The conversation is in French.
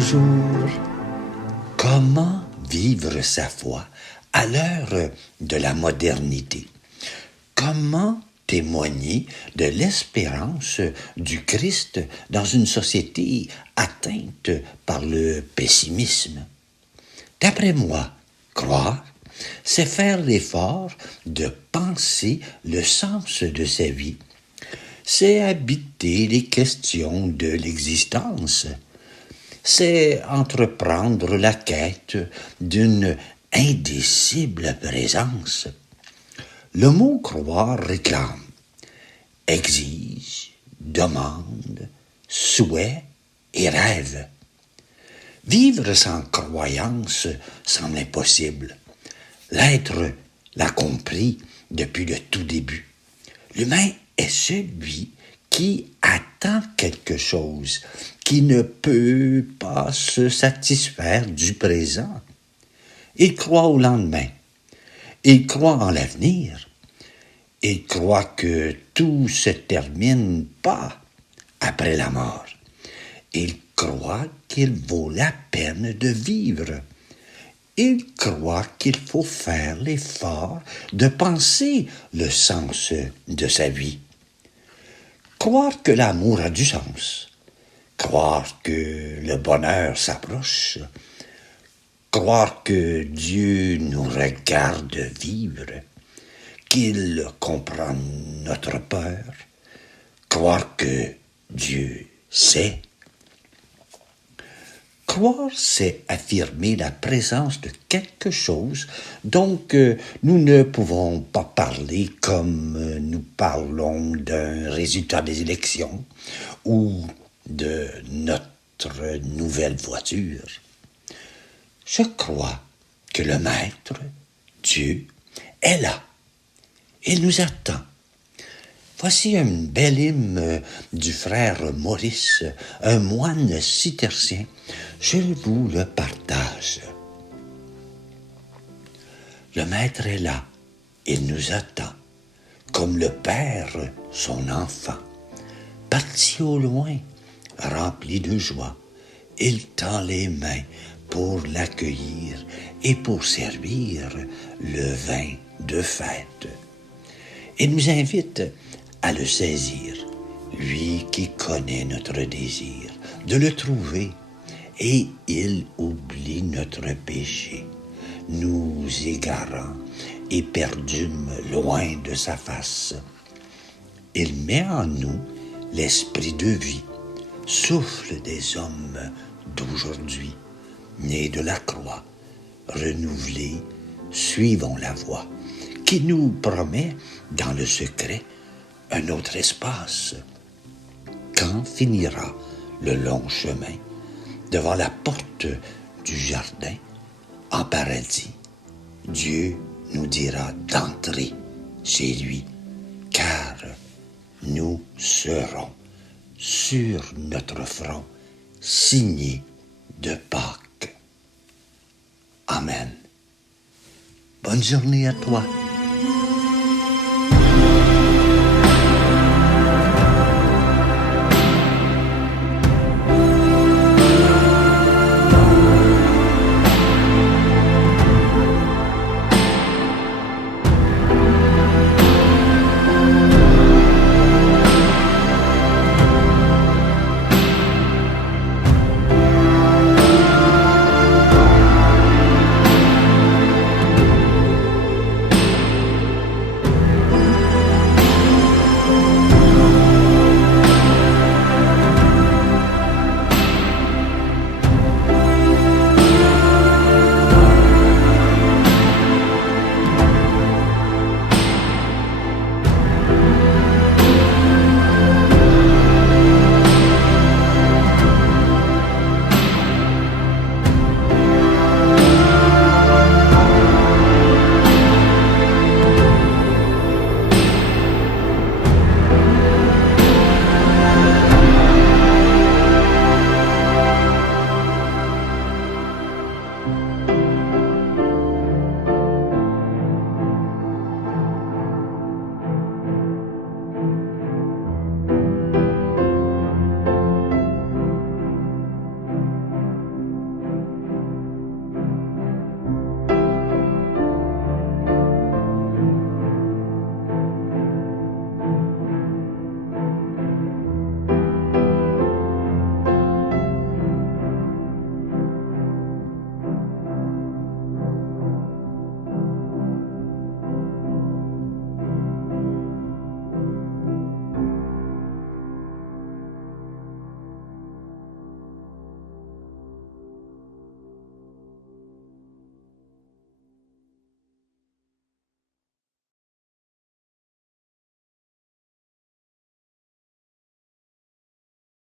Bonjour. Comment vivre sa foi à l'heure de la modernité? Comment témoigner de l'espérance du Christ dans une société atteinte par le pessimisme? D'après moi, croire, c'est faire l'effort de penser le sens de sa vie. C'est habiter les questions de l'existence. C'est entreprendre la quête d'une indicible présence. Le mot croire réclame, exige, demande, souhait et rêve. Vivre sans croyance semble impossible. L'être l'a compris depuis le tout début. L'humain est celui qui attend quelque chose, qui ne peut pas se satisfaire du présent. Il croit au lendemain. Il croit en l'avenir. Il croit que tout se termine pas après la mort. Il croit qu'il vaut la peine de vivre. Il croit qu'il faut faire l'effort de penser le sens de sa vie. Croire que l'amour a du sens. Croire que le bonheur s'approche. Croire que Dieu nous regarde vivre. Qu'il comprend notre peur. Croire que Dieu sait. Croire, c'est affirmer la présence de quelque chose dont nous ne pouvons pas parler comme nous parlons d'un résultat des élections ou de notre nouvelle voiture. Je crois que le Maître, Dieu, est là. Il nous attend. Voici un bel hymne du frère Maurice, un moine cistercien. Je vous le partage. Le Maître est là, il nous attend, comme le Père son enfant. Parti au loin, rempli de joie, il tend les mains pour l'accueillir et pour servir le vin de fête. Il nous invite à le saisir, lui qui connaît notre désir, de le trouver, et il oublie notre péché, nous égarant et perdûmes loin de sa face. Il met en nous l'esprit de vie, souffle des hommes d'aujourd'hui, nés de la croix, renouvelés, suivons la voie, qui nous promet dans le secret un autre espace. Quand finira le long chemin devant la porte du jardin en paradis, Dieu nous dira d'entrer chez lui, car nous serons sur notre front signés de Pâques. Amen. Bonne journée à toi.